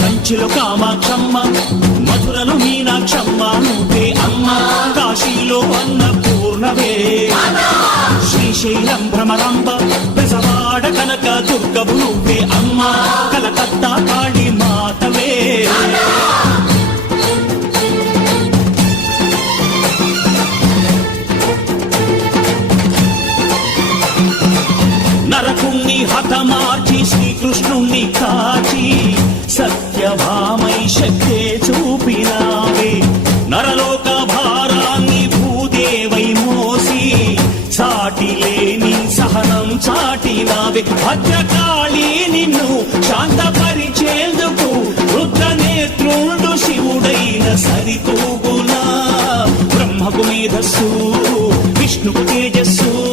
కంచిలో కామాక్షమ్మ, మధురలో మీనాక్షమ్మ నువ్వే అమ్మ, కాశీలో అన్నపూర్ణవే, శ్రీశైలం భ్రమరాంబ, బెజవాడ కనక దుర్గవు నువ్వే అమ్మ, కలకత్తా కాళీ మాతవే. నరకుణ్ణి హతమార్చి శ్రీకృష్ణుణ్ణి కాచి సత్యభామై శక్తే చూపినావే, నరలోక భారాన్ని భూదేవై మోసి సాటి లేని సహనం చాటినావే. భద్రకాళి నిన్ను శాంతపరిచేందుకు రుద్రనేత్రుండు శివుడైన సరితూగునా, బ్రహ్మకు మేధస్సు విష్ణుకు తేజస్సు.